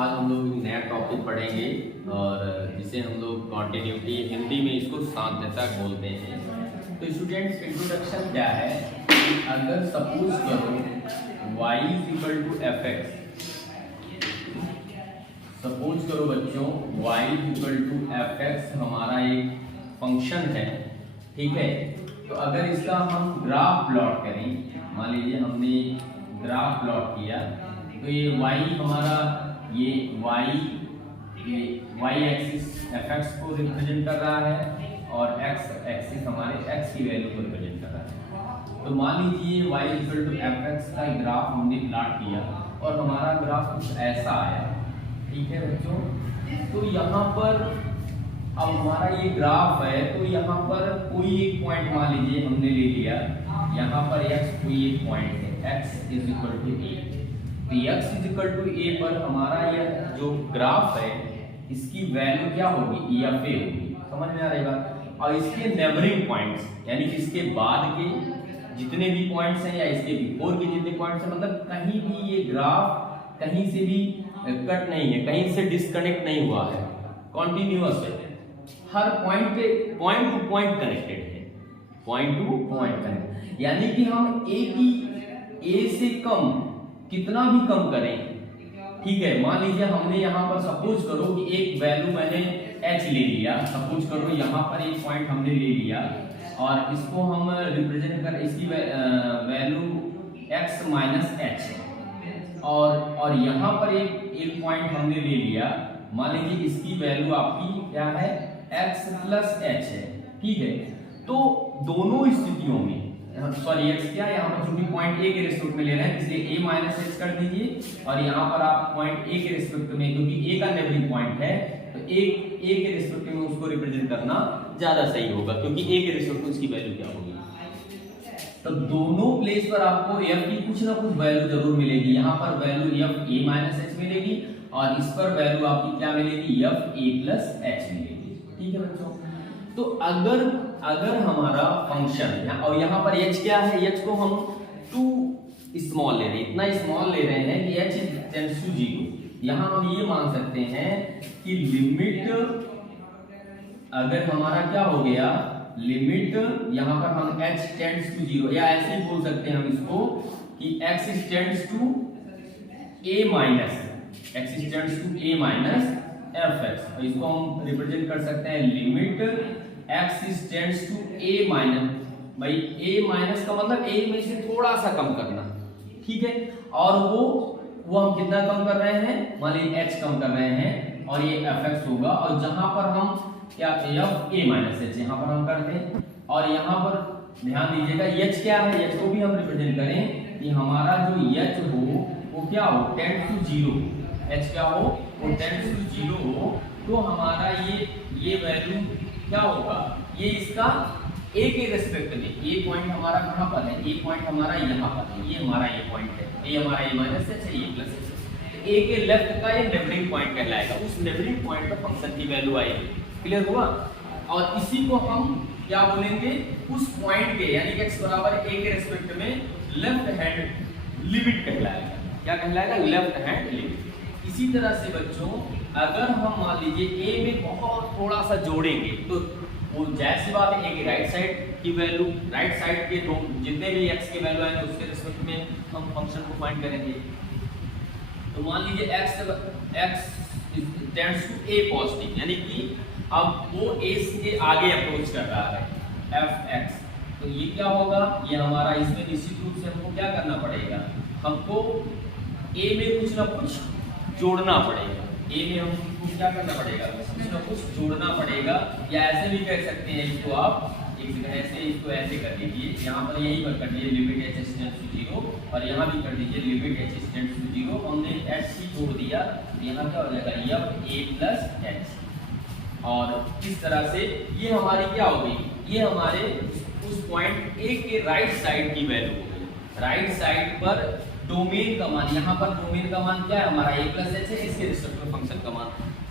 आज हम लोग एक नया टॉपिक पढ़ेंगे और जिसे हम लोग कॉन्टिन्यूटी हिंदी में इसको साध्यता बोलते हैं। तो स्टूडेंट्स इंट्रोडक्शन क्या है कि अगर सपोज करो y equal to f x, suppose करो बच्चों y equal to f x हमारा एक फंक्शन है, ठीक है। तो अगर इसका हम ग्राफ प्लॉट करें, मान लीजिए हमने ग्राफ प्लॉट किया तो ये y हमारा ये y एक्सिस एफ एक्स को रिप्रेजेंट कर रहा है और x एक्सिस हमारे x की वैल्यू को रिप्रेजेंट कर रहा है। तो मान लीजिए y equal to f x का ग्राफ हमने प्लॉट किया और हमारा ग्राफ कुछ ऐसा आया, ठीक है बच्चों। तो यहाँ पर अब हमारा ये ग्राफ है, तो यहाँ पर कोई एक पॉइंट मान लीजिए हमने ले लिया, यहाँ पर x कोई एक पॉइंट है, x is equal to a। तो x is equal to a पर हमारा यह जो ग्राफ है इसकी वैल्यू क्या होगी, एफ ए होगी। समझ में आ रही बात। और इसके नेबरिंग पॉइंट्स यानी कि इसके बाद के जितने भी पॉइंट्स हैं या इसके बिफोर के जितने पॉइंट्स हैं, मतलब कहीं भी ये ग्राफ कहीं से भी कट नहीं है, कहीं से डिस्कनेक्ट नहीं हुआ है, कॉन्टिन्यूअस है, हर पॉइंट पे पॉइंट टू पॉइंट कनेक्टेड है, पॉइंट टू पॉइंट कनेक्टेड। यानी कि हम ए से कम कितना भी कम करें, ठीक है। मान लीजिए हमने यहाँ पर सपोज करो कि एक वैल्यू मैंने h ले लिया, सपोज करो यहाँ पर एक पॉइंट हमने ले लिया और इसको हम रिप्रेजेंट कर, इसकी वैल्यू x माइनस एच और यहाँ पर एक पॉइंट हमने ले लिया, मान लीजिए इसकी वैल्यू आपकी क्या है, x प्लस एच है, ठीक है। तो दोनों स्थितियों में सॉरी x क्या, यहाँ पर चूंकि पॉइंट a के रिस्पेक्ट में ले रहे हैं इसलिए a माइनस एच कर दीजिए और यहाँ पर आप पॉइंट a के रिस्पेक्ट में, क्योंकि a का नेबरिंग पॉइंट है तो a के रिस्पेक्ट में उसको रिप्रेजेंट करना ज्यादा सही होगा, क्योंकि a के रिस्पेक्ट में उसकी वैल्यू क्या होगी। तो दोनों प्लेस पर आपको f की कुछ ना कुछ वैल्यू जरूर मिलेगी। यहाँ पर value f a minus H मिलेगी और इस पर वैल्यू आपकी क्या मिलेगी, f a प्लस एच मिलेगी, ठीक है बच्चों। तो अगर हमारा फंक्शन और यहाँ पर h क्या है, h को हम टू स्मॉल ले रहे हैं, इतना स्मॉल ले रहे हैं कि h टेंड्स टू 0। यहाँ हम ये मान सकते हैं कि लिमिट अगर हमारा क्या हो गया, लिमिट यहाँ पर हम h टेंड्स टू 0, या ऐसे ही बोल सकते हैं हम इसको कि x tends to a minus f x. तो इसको हम रिप्रेजेंट कर सकते हैं limit x tends to a minus, भाई a माइनस का मतलब a में से थोड़ा सा कम करना, ठीक है। और वो हम कितना कम कर रहे हैं, मान लीजिए h कम कर रहे हैं और ये एफ एक्स होगा, और जहां पर हम क्या एफ a माइनस एच यहाँ पर हम करते हैं। और यहाँ पर ध्यान दीजिएगा h क्या है, h को भी हम रिप्रेजेंट करें कि हमारा जो h हो वो क्या हो, टेंड्स टू 0, h क्या हो, वो टेंड्स टू 0 हो, तो हमारा ये वैल्यू क्या होगा, ये इसका a के रेस्पेक्ट में, a पॉइंट हमारा कहां पर है, a पॉइंट हमारा यहां पर है, ये हमारा a पॉइंट है, ये हमारा a माइनस एच है, ये प्लस एच है। a के लेफ्ट का ये नेबरिंग पॉइंट कहलाएगा, उस नेबरिंग पॉइंट पर फंक्शन की वैल्यू आएगी। क्लियर हुआ। और इसी को हम क्या बोलेंगे, उस पॉइंट के यानी कि x बराबर a के रेस्पेक्ट में लेफ्ट हैंड लिमिट कहलाएगा। क्या कहलाएगा, लेफ्ट हैंड लिमिट। इसी तरह से बच्चों अगर हम मान लीजिए a में बहुत थोड़ा सा जोड़ेंगे तो वो जाहिर सी बात है a की राइट साइड की वैल्यू, राइट साइड के दो जितने भी x के वैल्यू आएंगे उसके रिस्पेक्ट में हम फंक्शन को फाइंड करेंगे। तो मान लीजिए x tends to a positive, यानी कि अब वो a से आगे अप्रोच कर रहा है f x, तो ये क्या होगा, ये हमारा इसमें निश्चित रूप से हमको क्या करना पड़ेगा, हमको a में कुछ ना कुछ जोड़ना पड़ेगा, a में हमको क्या करना पड़ेगा, कुछ ना कुछ जोड़ना पड़ेगा। या ऐसे भी कर सकते हैं इसको, आप एक ऐसे इसको ऐसे कर दीजिए, यहाँ पर यही पर कर दीजिए लिमिट h टेंड्स टू 0 और यहाँ भी कर दीजिए लिमिट h टेंड्स टू 0। हमने h ही जोड़ दिया तो यहाँ क्या हो जाएगा, f a प्लस एच। और इस तरह से ये हमारी क्या हो गई, ये हमारे उस पॉइंट a के राइट साइड की वैल्यू हो गई। राइट साइड पर डोमेन का मान, यहाँ पर डोमेन का मान क्या है हमारा a प्लस एच है, इसके रिस्पेक्ट में फंक्शन का मान।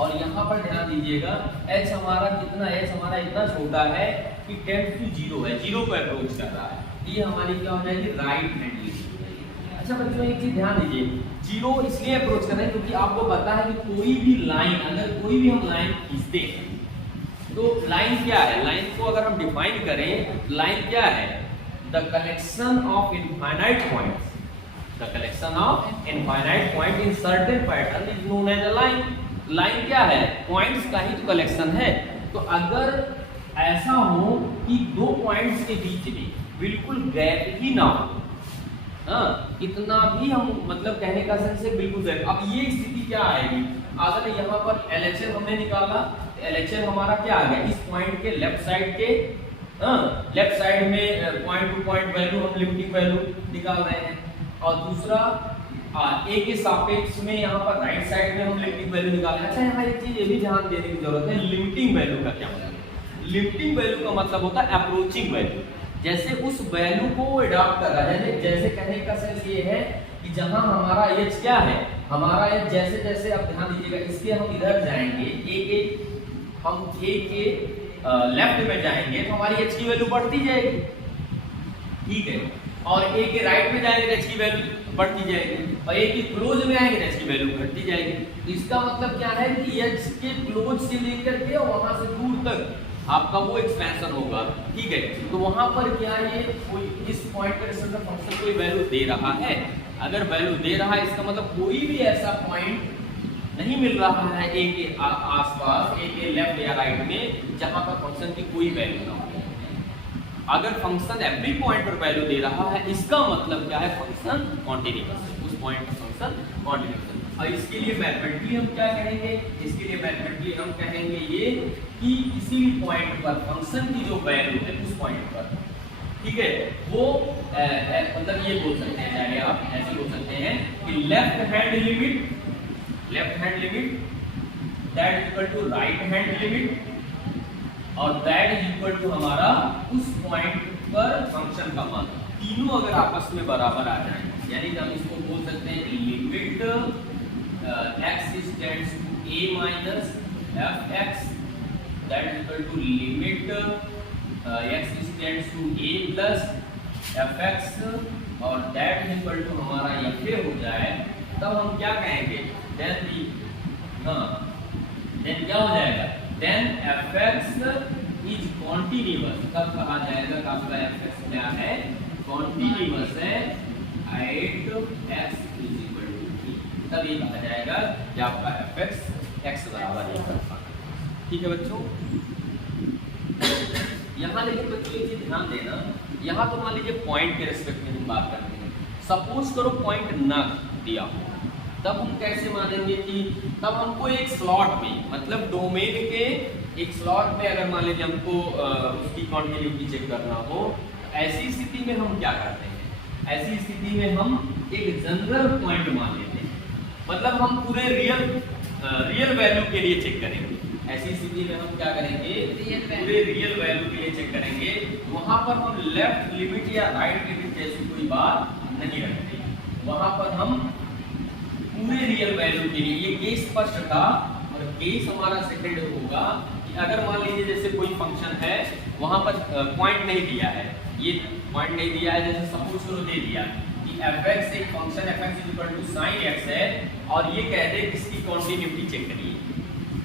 और यहाँ पर ध्यान दीजिएगा h हमारा कितना, h हमारा इतना छोटा है कि टेंड्स टू 0 है, 0 को अप्रोच कर रहा है, ये हमारी क्या हो जाएगी, राइट हैंड लिमिट हो जाएगी। अच्छा बच्चों एक चीज ध्यान दीजिए, जीरो इसलिए अप्रोच कर रहे हैं क्योंकि आपको पता है कि कोई भी लाइन, अगर कोई भी हम लाइन खींचते हैं तो लाइन क्या है, लाइन को अगर हम डिफाइन करें, लाइन क्या है, the collection of infinite points, the collection of infinite point in certain pattern is known as a line. Line क्या है, पॉइंट्स का ही तो कलेक्शन है। तो अगर ऐसा हो कि दो पॉइंट्स के बीच में बिल्कुल गैप ही ना हो, हाँ, इतना भी हम मतलब कहने का सेंस है बिल्कुल गैप, अब ये स्थिति क्या आएगी, अगर यहाँ पर LHS हमने निकाला, LHS हमारा क्या आ गया, इस पॉइंट के लेफ्ट साइड के, लेफ्ट साइड में पॉइंट टू पॉइंट वैल्यू हम लिमिटिंग वैल्यू निकाल रहे हैं, और दूसरा ए के सापेक्ष में यहाँ पर राइट साइड में हम लिमिटिंग वैल्यू निकाल रहे हैं। अच्छा यहाँ एक चीज ये भी ध्यान देने की जरूरत है, लिमिटिंग वैल्यू का क्या मतलब है, लिमिटिंग वैल्यू का मतलब होता है अप्रोचिंग वैल्यू, जैसे उस वैल्यू को अडॉप्ट कर रहा है, जैसे कहने का सेंस ये है कि जहां हमारा एच क्या है, हमारा एच जैसे जैसे आप ध्यान दीजिएगा, इसके हम इधर जाएंगे, हम ए के लेफ्ट में जाएंगे तो हमारी एच की वैल्यू बढ़ती जाएगी, ठीक है, और ए के राइट में जाएंगे तो एच की वैल्यू बढ़ती जाएगी, और ए के क्लोज में आएंगे तो एच की वैल्यू घटती जाएगी। तो इसका मतलब क्या है कि एच के क्लोज से लेकर के वहां से दूर तक आपका वो एक्सपेंशन होगा, ठीक है। तो वहां पर क्या ये कोई इस पॉइंट पर फंक्शन कोई वैल्यू दे रहा है, अगर वैल्यू दे रहा है इसका मतलब कोई भी ऐसा पॉइंट नहीं मिल रहा है ए के आसपास, ए के लेफ्ट या राइट में, जहां पर फंक्शन की कोई वैल्यू ना हो। अगर फंक्शन एवरी पॉइंट पर वैल्यू दे रहा है, इसका मतलब क्या है, फंक्शन कॉन्टिन्यूअस है, उस पॉइंट पर फंक्शन कॉन्टिन्यूअस है। और इसके लिए मैथमेटिकली हम क्या कहेंगे, इसके लिए मैथमेटिकली हम कहेंगे ये कि किसी भी पॉइंट पर फंक्शन की जो वैल्यू है उस पॉइंट पर, ठीक है, वो मतलब ये बोल सकते हैं, चाहे आप ऐसे बोल सकते हैं कि left hand limit that is equal to right hand limit, और दैट इज इक्वल टू हमारा उस पॉइंट पर फंक्शन का मान, तीनों अगर आपस में बराबर आ जाए, यानी कि हम इसको बोल सकते हैं limit x tends to a minus fx that is equal to limit x tends to a plus fx, और that is equal to हमारा ये हो जाए, तब हम क्या कहेंगे, then क्या हो जाएगा, then fx is continuous, तब कहा जाएगा कि आपका fx क्या है, continuous है at x is equal to 3, तब ये कहा जाएगा कि आपका fx x बराबर है, ठीक है बच्चों। यहाँ लेकिन बच्चों एक चीज ध्यान देना, यहाँ तो मान लीजिए पॉइंट के रिस्पेक्ट में हम बात करते हैं, सपोज करो पॉइंट ना दिया हो, तब हम कैसे मानेंगे कि तब हमको एक स्लॉट में, मतलब डोमेन के एक स्लॉट में अगर मान लीजिए हमको उसकी कॉन्टिन्यूटी चेक करना हो, ऐसी स्थिति में हम क्या करते हैं, ऐसी स्थिति में हम एक जनरल पॉइंट मान लेते हैं, मतलब हम पूरे रियल वैल्यू के लिए चेक करेंगे। ऐसी स्थिति में हम क्या करेंगे, पूरे रियल वैल्यू के लिए चेक करेंगे, वहां पर हम लेफ्ट लिमिट या राइट लिमिट जैसी कोई बात नहीं रखते, वहां पर हम पूरे रियल वैल्यू के लिए, ये केस फर्स्ट था, और केस हमारा सेकंड होगा कि अगर मान लीजिए जैसे कोई फंक्शन है, वहां पर पॉइंट नहीं दिया है, ये पॉइंट नहीं दिया है, जैसे सपोज करो दे दिया कि fx एक function fx is equal to sin x है, और ये कह दे इसकी कॉन्टिन्यूटी चेक करिए,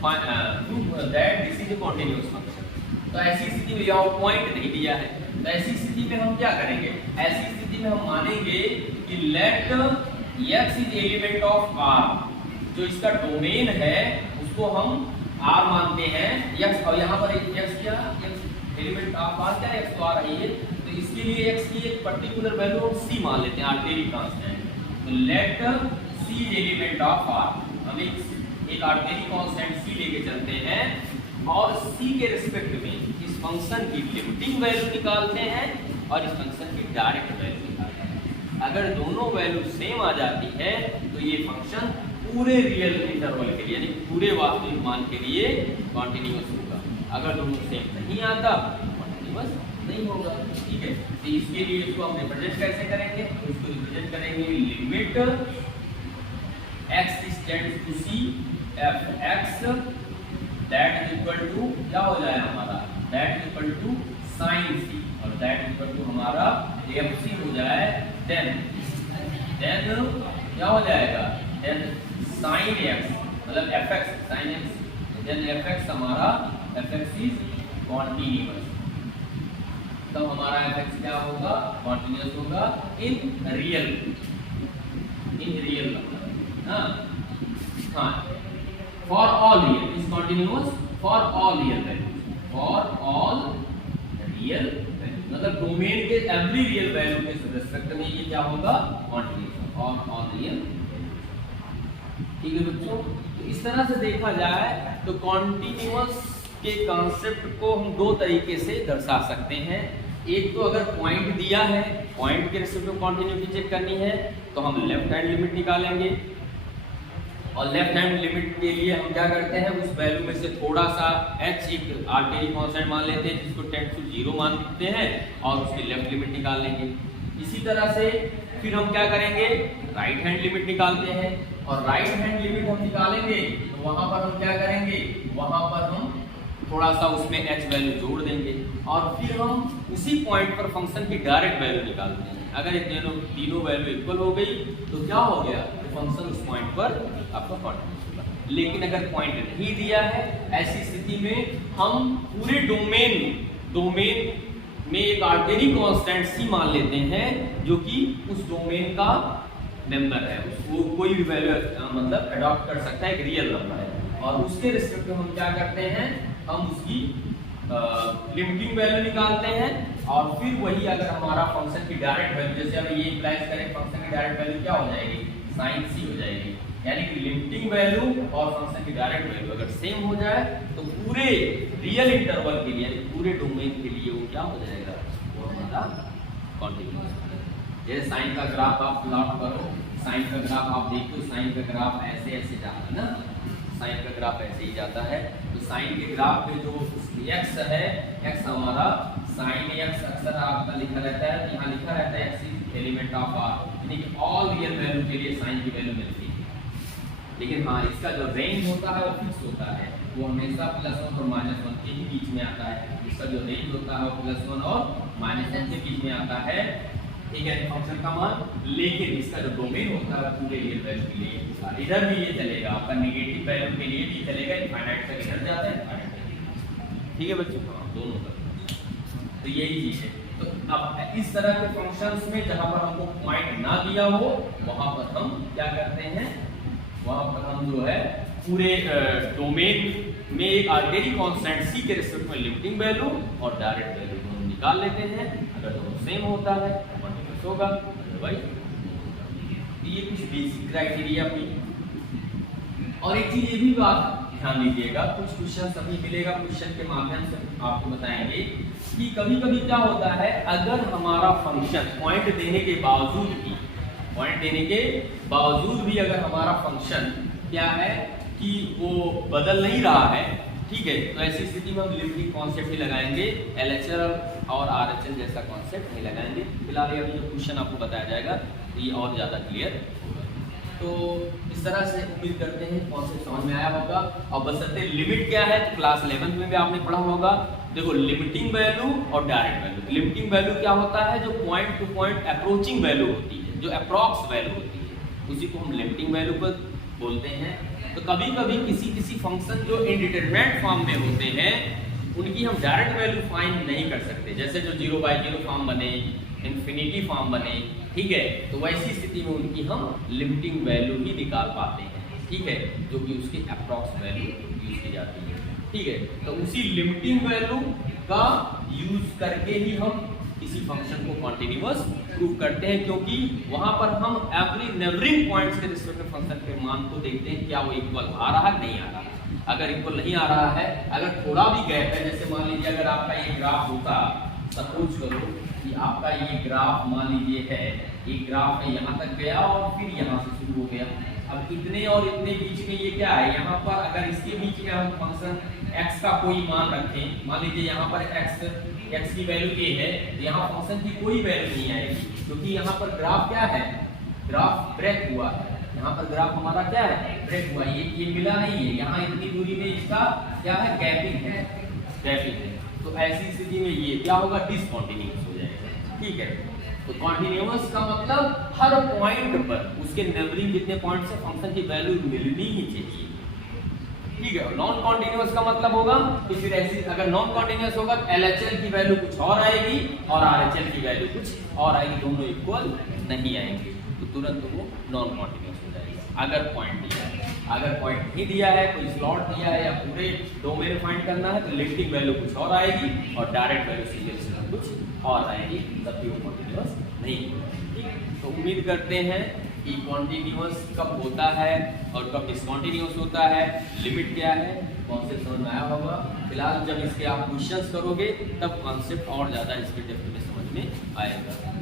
prove that this is a continuous function. तो ऐसी स्थिति में यहाँ पॉइंट नहीं दिया है, तो ऐसी स्थिति में हम क्या करेंगे, ऐसी स्थिति में हम मानेंगे कि let x is element of r, जो इसका डोमेन है उसको हम r मानते हैं, x, और यहाँ पर x क्या, x एलिमेंट ऑफ r क्या है, x तो आ रही है, तो इसके लिए x की एक पर्टिकुलर वैल्यू हम c मान लेते हैं, आर्बिट्रेरी कांस्टेंट। तो let c is element of r, हम एक आर्बिट्रेरी कांस्टेंट c लेके चलते हैं, और c के रिस्पेक्ट में इस फंक्शन की लिमिटिंग वैल्यू निकालते हैं और इस फंक्शन की डायरेक्ट वैल्यू निकालते हैं। अगर दोनों वैल्यू सेम आ जाती है तो ये फंक्शन पूरे रियल इंटरवल के लिए, यानी पूरे वास्तविक मान के लिए कॉन्टिन्यूअस होगा। अगर दोनों सेम नहीं आता तो कॉन्टिन्यूअस नहीं होगा, ठीक है। तो इसके लिए इसको हम रिप्रेजेंट कैसे करेंगे, इसको रिप्रेजेंट करेंगे limit x tends to c fx that is equal to क्या हो जाए हमारा, that is equal to sin c, और दैट इज इक्वल टू हमारा fc हो जाए, देन देन क्या हो जाएगा, देन sin x मतलब fx sin x, then fx हमारा fx इज कॉन्टिन्यूअस, तो हमारा fx क्या होगा, कॉन्टिन्यूअस होगा इन रियल नंबर। हाँ, for all real is continuous for all real value, for all real value मतलब डोमेन के एवरी रियल वैल्यू के रिस्पेक्ट में ये क्या होगा, कॉन्टिन्यूअस फॉर ऑल रियल। ठीक है बच्चों, तो इस तरह से देखा जाए तो कॉन्टिन्यूअस के कॉन्सेप्ट को हम दो तरीके से दर्शा सकते हैं। एक तो अगर पॉइंट दिया है, पॉइंट के रिस्पेक्ट में कॉन्टिन्यूटी चेक करनी है तो हम लेफ्ट हैंड लिमिट निकालेंगे, और लेफ्ट हैंड लिमिट के लिए हम क्या करते हैं, उस वैल्यू में से थोड़ा सा h एक आर्बिट्रेरी कांस्टेंट मान लेते हैं जिसको टेंड टू 0 मानते हैं और उसकी लेफ्ट लिमिट निकाल लेंगे। इसी तरह से फिर हम क्या करेंगे, राइट हैंड लिमिट निकालते हैं, और राइट हैंड लिमिट हम निकालेंगे तो वहां पर हम क्या करेंगे, वहां पर हम थोड़ा सा उसमें h वैल्यू जोड़ देंगे, और फिर हम उसी पॉइंट पर फंक्शन की डायरेक्ट वैल्यू निकालते हैं। अगर ये तीनों वैल्यू इक्वल हो गई तो क्या हो गया, फंक्शन उस पॉइंट पर आपका कॉन्टिन्यूअस होगा। लेकिन अगर पॉइंट नहीं दिया है, ऐसी स्थिति में हम पूरे डोमेन में एक आर्बिट्रेरी कांस्टेंट c मान लेते हैं जो कि उस डोमेन का मेंबर है, उसको कोई भी वैल्यू मतलब अडॉप्ट कर सकता है, एक रियल नंबर है, और उसके रिस्पेक्ट में हम क्या करते हैं, हम उसकी लिमिटिंग वैल्यू निकालते हैं, और फिर वही अगर हमारा फंक्शन की डायरेक्ट वैल्यू, जैसे अब ये इम्प्लाइज करें फंक्शन की डायरेक्ट वैल्यू क्या हो जाएगी, sin c हो जाएगी, यानी कि लिमिटिंग वैल्यू और फंक्शन की डायरेक्ट वैल्यू अगर सेम हो जाए तो पूरे रियल इंटरवल के लिए, पूरे डोमेन के लिए वो क्या हो जाएगा, वो हमारा कॉन्टिन्यूअस। जैसे साइन का ग्राफ आप प्लॉट करो, साइन का ग्राफ आप देखो, साइन का ग्राफ ऐसे जाता है ना, साइन का ग्राफ ऐसे ही जाता है, तो साइन के ग्राफ में जो x है, x हमारा sin x अक्सर आपका लिखा रहता है, यहाँ लिखा रहता है x is element of r, यानी कि ऑल रियल वैल्यू के लिए साइन की वैल्यू मिलती है। लेकिन हाँ, इसका जो रेंज होता है वो फिक्स होता है, वो हमेशा +1 और -1 के ही बीच में आता है। इसका जो रेंज होता है वो +1 और -1 के बीच में आता है, ठीक है, फंक्शन का मान। लेकिन इसका जो डोमेन होता है पूरे रियल वैल्यू के लिए, इधर भी ये चलेगा, आपका नेगेटिव वैल्यू के लिए भी चलेगा, इनफाइनाइट तक इधर जाता है, इनफाइनाइट तक, ठीक है बच्चों, हाँ दोनों का। तो यही चीज है। तो अब इस तरह के फंक्शंस में जहां पर हमको पॉइंट ना दिया हो, वहां पर हम क्या करते हैं, वहां पर हम जो है पूरे डोमेन में एक आर्बिट्रेरी कांस्टेंट c के रिस्पेक्ट में लिमिटिंग वैल्यू और डायरेक्ट वैल्यू को हम निकाल लेते हैं। अगर दोनों सेम होता है तो कॉन्टिन्यूअस होगा, अदरवाइज। ये कुछ बेसिक क्राइटेरिया भी। और एक चीज ये भी बात ध्यान दीजिएगा, कुछ क्वेश्चन अभी मिलेगा, क्वेश्चन के माध्यम से आपको बताएंगे कि कभी कभी क्या होता है, अगर हमारा फंक्शन पॉइंट देने के बावजूद भी अगर हमारा फंक्शन क्या है कि वो बदल नहीं रहा है, ठीक है, तो ऐसी स्थिति में हम लिमिटिंग कॉन्सेप्ट ही लगाएंगे, LHL और RHL जैसा कॉन्सेप्ट नहीं लगाएंगे। फिलहाल ये अभी जो क्वेश्चन आपको बताया जाएगा ये और ज़्यादा क्लियर होगा। तो इस तरह से उम्मीद करते हैं कॉन्सेप्ट समझ में आया होगा। और बशर्ते लिमिट क्या है, तो क्लास 11 में भी आपने पढ़ा होगा। देखो, लिमिटिंग वैल्यू और डायरेक्ट वैल्यू। लिमिटिंग वैल्यू क्या होता है, जो point two point approaching value होती है, जो अप्रॉक्स वैल्यू होती है, उसी को हम लिमिटिंग वैल्यू पर बोलते हैं। तो कभी कभी किसी फंक्शन जो इनडिटरमिनेट फॉर्म में होते हैं उनकी हम डायरेक्ट वैल्यू फाइंड नहीं कर सकते, जैसे जो 0/0 फॉर्म बने, इन्फिनिटी फॉर्म बने, ठीक है, तो वैसी स्थिति में उनकी हम लिमिटिंग वैल्यू ही निकाल पाते हैं, ठीक है, जो कि उसकी अप्रॉक्स वैल्यू यूज की जाती है, ठीक है। तो उसी लिमिटिंग वैल्यू का यूज करके ही हम किसी फंक्शन को कॉन्टिन्यूअस प्रूव करते हैं, क्योंकि वहां पर हम एवरी नेबरिंग पॉइंट्स के रिस्पेक्ट में फंक्शन के मान को देखते हैं, क्या वो इक्वल आ रहा है, नहीं आ रहा है। अगर इक्वल नहीं आ रहा है, अगर थोड़ा भी गैप है, जैसे मान लीजिए अगर आपका ये ग्राफ होता, सपोज करो कि आपका ये ग्राफ मान लीजिए है, ये ग्राफ है यहाँ तक गया और फिर यहाँ से शुरू हो गया। अब इतने और इतने बीच में ये क्या है, यहाँ पर अगर इसके बीच में हम फंक्शन x का कोई मान रखें, मान लीजिए यहाँ पर x की वैल्यू a है, यहाँ फंक्शन की कोई वैल्यू नहीं आएगी, क्योंकि यहाँ पर ग्राफ क्या है, ग्राफ ब्रेक हुआ है, यहाँ पर ग्राफ हमारा क्या है, ब्रेक हुआ है, ये मिला नहीं है, यहाँ इतनी दूरी में इसका क्या है, गैपिंग है। तो ऐसी स्थिति में ये क्या होगा, डिसकंटिन्यूअस हो जाएगा, ठीक है। तो कॉन्टिन्यूअस का मतलब हर पॉइंट पर उसके नेबरिंग कितने पॉइंट से फंक्शन की वैल्यू मिलनी ही चाहिए, ठीक है। नॉन कॉन्टिन्यूअस का मतलब होगा कि फिर ऐसी, अगर नॉन कॉन्टिन्यूअस होगा तो LHL की वैल्यू कुछ और आएगी और RHL की वैल्यू कुछ और आएगी, दोनों इक्वल नहीं आएंगे, तो तुरंत वो नॉन कॉन्टिन्यूअस हो जाएगा। अगर पॉइंट दिया है, अगर पॉइंट नहीं दिया है, कोई स्लॉट दिया है या पूरे डोमेन फाइंड करना है, तो लिमिटिंग वैल्यू कुछ और आएगी और डायरेक्ट वैल्यू सीरियल कुछ और आएगी, तब भी वो कॉन्टिन्यूअस नहीं होगा, ठीक है। तो उम्मीद करते हैं कि कॉन्टिन्यूअस कब होता है और कब डिसकॉन्टिन्यूअस होता है, लिमिट क्या है, कॉन्सेप्ट समझ में आया होगा। फिलहाल जब इसके आप क्वेश्चंस करोगे तब कॉन्सेप्ट और ज़्यादा इसके डेप्थ में समझ में आएगा।